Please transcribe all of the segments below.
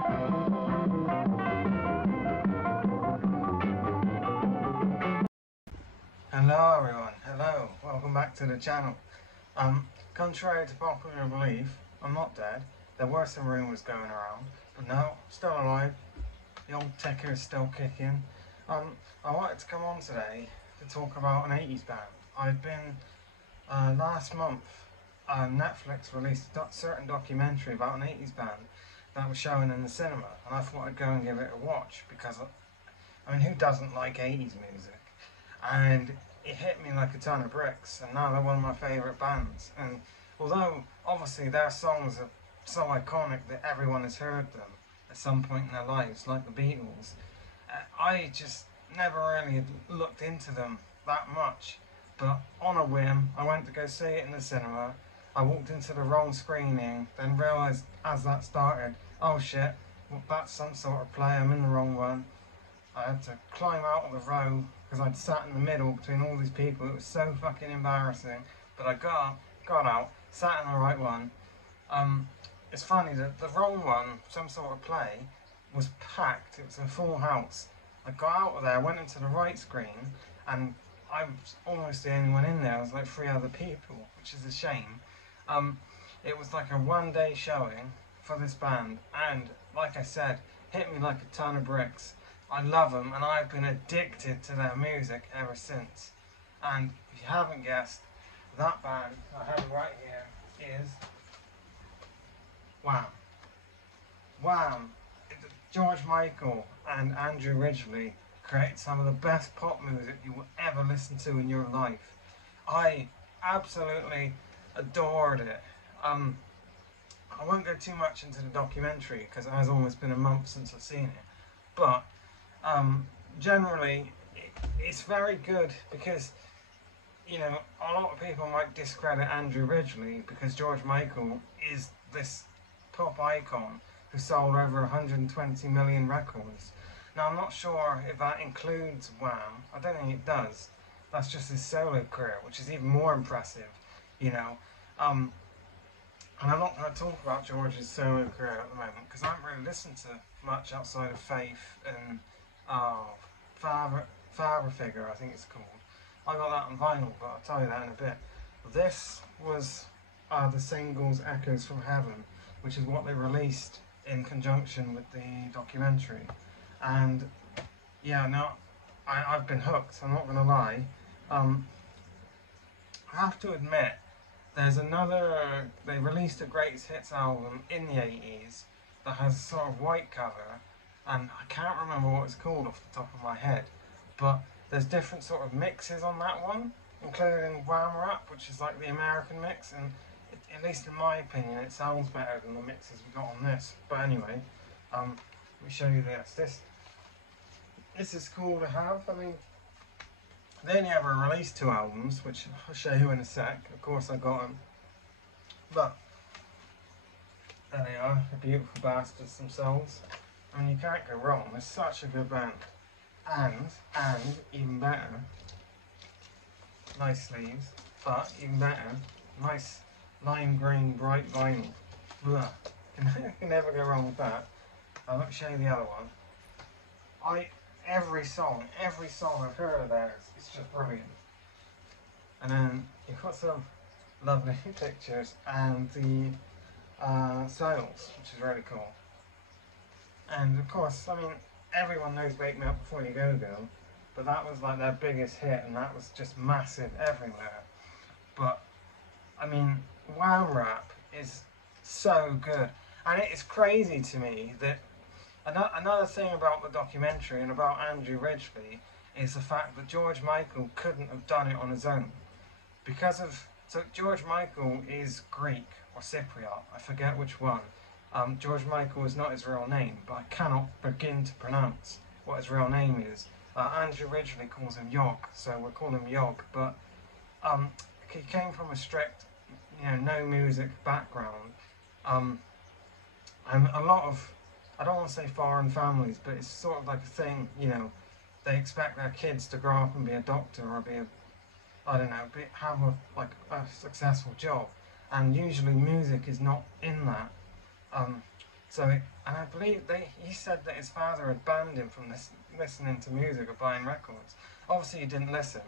Hello everyone, hello, welcome back to the channel. Contrary to popular belief, I'm not dead. There were some rumours going around, but no, still alive. The old ticker is still kicking. I wanted to come on today to talk about an 80s band. I've been, last month, Netflix released a certain documentary about an 80s band that was showing in the cinema, and I thought I'd go and give it a watch because, I mean, who doesn't like 80s music? And it hit me like a ton of bricks, and now they're one of my favourite bands. And although obviously their songs are so iconic that everyone has heard them at some point in their lives, like the Beatles, I just never really looked into them that much. But on a whim, I went to go see it in the cinema. I walked into the wrong screening, then realised as that started, oh shit, well, that's some sort of play, I'm in the wrong one. I had to climb out of the row because I'd sat in the middle between all these people. It was so fucking embarrassing. But I got out, sat in the right one. It's funny that the wrong one, some sort of play, was packed. It was a full house. I got out of there, went into the right screen, and I was almost the only one in there. There was like 3 other people, which is a shame. It was like a one-day showing for this band, and like I said, hit me like a ton of bricks. I love them, and I've been addicted to their music ever since. And if you haven't guessed, that band I have right here is Wham. Wham! George Michael and Andrew Ridgeley create some of the best pop music you will ever listen to in your life. I absolutely adored it. I won't go too much into the documentary because it has almost been a month since I've seen it, but generally it's very good because, you know, a lot of people might discredit Andrew Ridgeley because George Michael is this pop icon who sold over 120 million records. Now I'm not sure if that includes Wham. I don't think it does. That's just his solo career, which is even more impressive, you know. And I'm not going to talk about George's solo career at the moment because I haven't really listened to much outside of Faith and Father Figure, I think it's called. I got that on vinyl, but I'll tell you that in a bit. This was the singles Echoes from Heaven, which is what they released in conjunction with the documentary. And yeah, no, I've been hooked, I'm not going to lie. I have to admit, they released a greatest hits album in the 80s that has a sort of white cover, and I can't remember what it's called off the top of my head, but there's different sort of mixes on that one, including Wham Rap, which is like the American mix, and at least in my opinion it sounds better than the mixes we got on this. But anyway, let me show you this. This is cool to have. I mean, they only ever released 2 albums, which I'll show you in a sec. Of course I got them. But there they are, the beautiful bastards themselves. I mean, you can't go wrong. They're such a good band. And even better, nice sleeves, but even better, nice lime green bright vinyl. Blah. You can never go wrong with that. I'll show you the other one. Every song I've heard of theirs is just brilliant. And then you've got some lovely pictures and the sales, which is really cool. And of course, I mean, everyone knows Wake Me Up Before You Go Go, but that was like their biggest hit, and that was just massive everywhere. But I mean, Wham Rap is so good, and it is crazy to me that another thing about the documentary and about Andrew Ridgeley is the fact that George Michael couldn't have done it on his own so George Michael is Greek or Cypriot, I forget which one. George Michael is not his real name, but I cannot begin to pronounce what his real name is. Andrew Ridgeley calls him Yog, so we'll call him Yog. But he came from a strict, no music background, and a lot of, I don't want to say foreign families, but it's sort of like a thing, they expect their kids to grow up and be a doctor or be have a successful job, and usually music is not in that. And I believe he said that his father had banned him from listening to music or buying records. Obviously he didn't listen,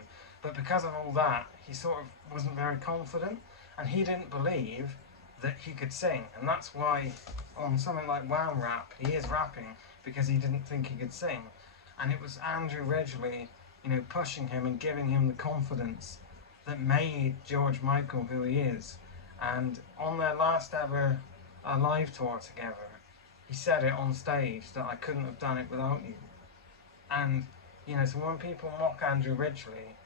but because of all that, he sort of wasn't very confident, and he didn't believe that he could sing. And that's why on something like Wham Rap, he is rapping because he didn't think he could sing. And it was Andrew Ridgeley, pushing him and giving him the confidence that made George Michael who he is. And on their last ever live tour together, he said it on stage that I couldn't have done it without you. And, so when people mock Andrew Ridgeley,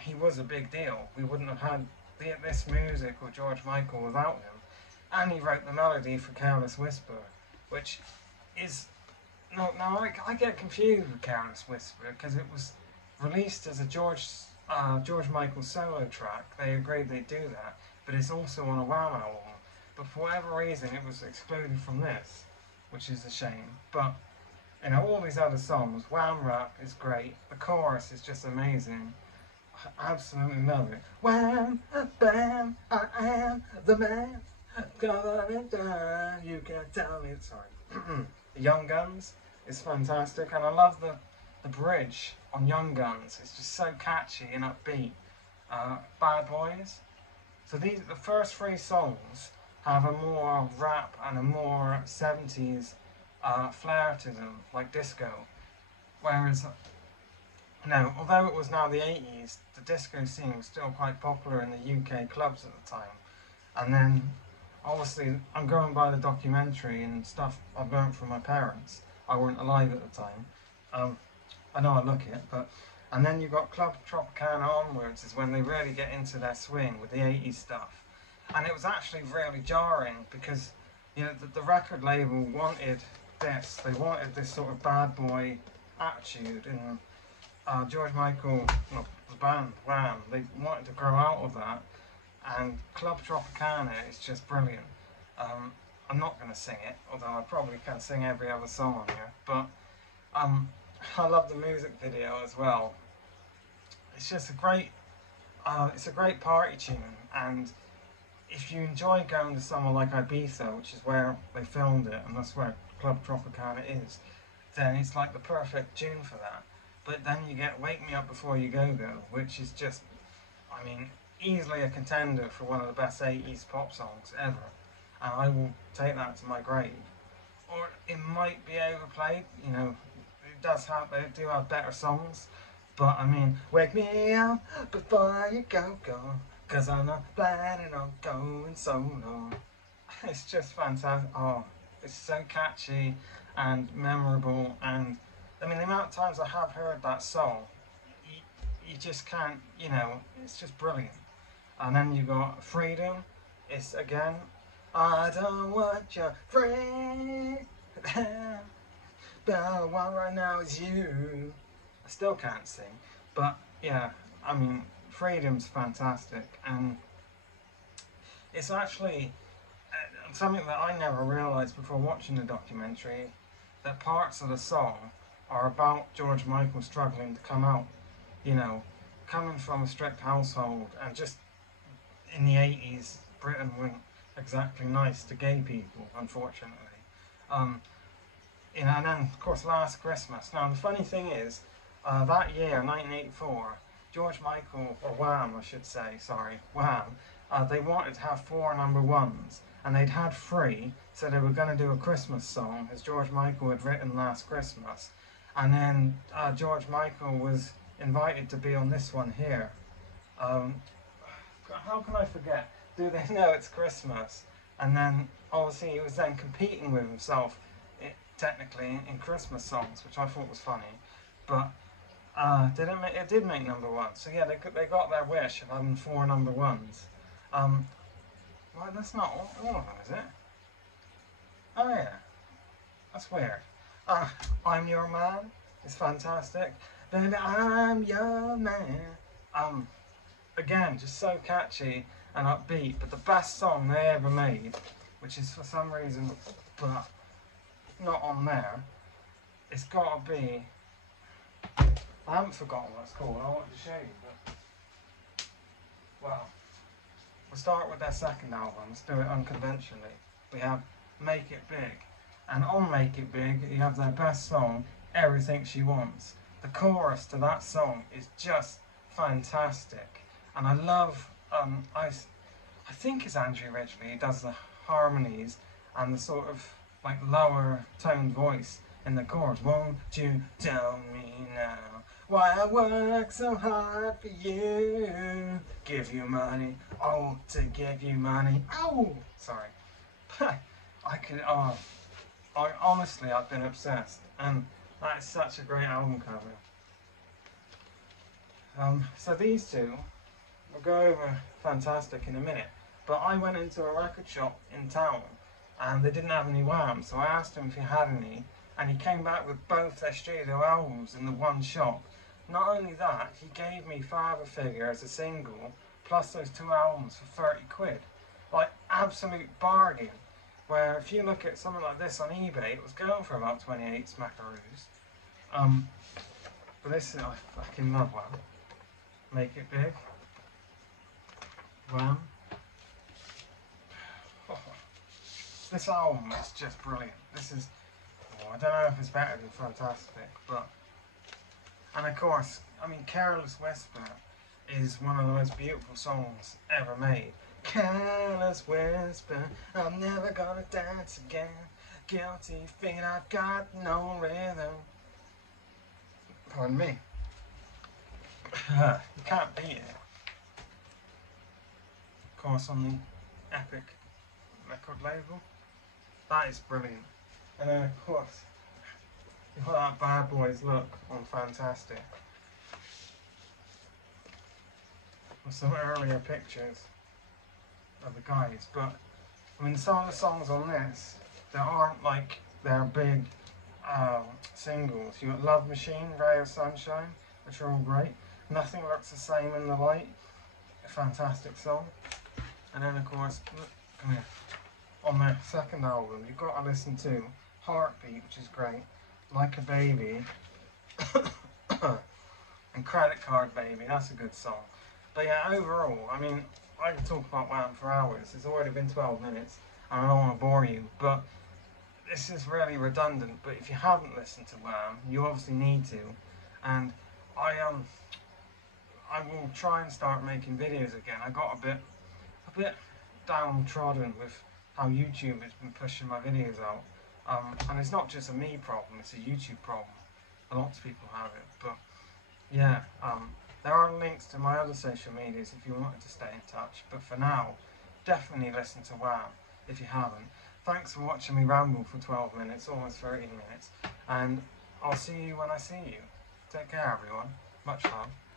he was a big deal. We wouldn't have had this music or George Michael without him. And he wrote the melody for Careless Whisper, which is... No, I get confused with Careless Whisper because it was released as a George Michael solo track. They agreed they'd do that, but it's also on a Wham album. But for whatever reason, it was excluded from this, which is a shame. But, all these other songs, Wham Rap is great. The chorus is just amazing. I absolutely love it. Wham, bam, I am the man. You can tell me. Sorry. Young Guns is fantastic, and I love the bridge on Young Guns. It's just so catchy and upbeat. Bad Boys. So the first three songs have a more rap and a more 70s flair to them, like disco. Whereas, although it was now the 80s, the disco scene was still quite popular in the UK clubs at the time. And then, obviously, I'm going by the documentary and stuff I've learned from my parents. I weren't alive at the time. I know I look it, but... And then you've got Club Tropicana onwards is when they really get into their swing with the 80s stuff. And it was actually really jarring because, the record label wanted this. They wanted this sort of bad boy attitude. And George Michael, the band, Wham, they wanted to grow out of that. And Club Tropicana is just brilliant. I'm not going to sing it, although I probably can sing every other song on here. But I love the music video as well. It's just it's a great party tune, and if you enjoy going to somewhere like Ibiza, which is where they filmed it, and that's where Club Tropicana is, then it's like the perfect tune for that. But then you get Wake Me Up Before You Go Go, which is just, easily a contender for one of the best 80s pop songs ever. And I will take that to my grave. Or it might be overplayed, they do have better songs. But wake me up before you go, 'cause I'm not planning on going solo. It's just fantastic. Oh, it's so catchy and memorable. And the amount of times I have heard that song, you just can't, it's just brilliant. And then you got Freedom. It's again, I don't want your freedom. But all I want right now is you. I still can't sing, but yeah, Freedom's fantastic, and it's actually something that I never realised before watching the documentary, that parts of the song are about George Michael struggling to come out, coming from a strict household, and just in the 80s, Britain wasn't exactly nice to gay people, unfortunately. And then, of course, Last Christmas. Now, the funny thing is, that year, 1984, George Michael, or Wham, I should say, sorry, Wham, they wanted to have 4 number ones, and they'd had 3, so they were going to do a Christmas song, as George Michael had written Last Christmas. And then George Michael was invited to be on this one here. How can I forget? Do They Know It's Christmas? And then, obviously, he was then competing with himself, technically, in Christmas songs, which I thought was funny. But it did make number 1. So yeah, they got their wish of having 4 number 1s. Well, that's not all of them, is it? Oh yeah, that's weird. I'm Your Man is fantastic. Baby, I'm your man. Again, just so catchy and upbeat, but the best song they ever made, which is for some reason not on there, it's got to be... I haven't forgotten what it's called. I wanted to show you, but... Well, we'll start with their second album. Let's do it unconventionally. We have Make It Big. And on Make It Big, you have their best song, Everything She Wants. The chorus to that song is just fantastic. And I love, I think it's Andrew Ridgeley who does the harmonies and the sort of like lower toned voice in the chorus. Won't you tell me now why I work so hard for you? Give you money, oh, to give you money. Oh, sorry. I could, oh, honestly, I've been obsessed, and that is such a great album cover. So these two, we'll go over Fantastic in a minute, but I went into a record shop in town, and they didn't have any Wham, so I asked him if he had any, and he came back with both their studio albums in the one shop. Not only that, he gave me Father Figure as a single, plus those two albums for 30 quid. Like, absolute bargain. Where if you look at something like this on eBay, it was going for about 28 smackaroos. But this, I fucking love Wham. Make It Big. Wham. Oh, this album is just brilliant. This is, oh, I don't know if it's better than Fantastic, but, and of course, I mean, Careless Whisper is one of the most beautiful songs ever made. Careless whisper, I'm never gonna dance again. Guilty feet, I've got no rhythm. Pardon me. You can't beat it. Of course, on the Epic record label. That is brilliant. And then, of course, you've got that Bad Boys look on Fantastic. With some earlier pictures of the guys, but I mean, some of the songs on this, there aren't like their big singles. You got Love Machine, Ray of Sunshine, which are all great. Nothing Looks the Same in the Light, a fantastic song. And then of course, look, come here, on their second album, you've got to listen to Heartbeat, which is great, Like a Baby, and Credit Card Baby, that's a good song. But yeah, overall, I mean, I could talk about Wham for hours. It's already been 12 minutes, and I don't want to bore you, but this is really redundant. But if you haven't listened to Wham, you obviously need to. And I will try and start making videos again. I got a bit downtrodden with how YouTube has been pushing my videos out. And it's not just a me problem; it's a YouTube problem. Lots of people have it, but yeah. There are links to my other social medias if you wanted to stay in touch, but for now, definitely listen to Wham if you haven't. Thanks for watching me ramble for 12 minutes, almost 13 minutes, and I'll see you when I see you. Take care everyone, much love.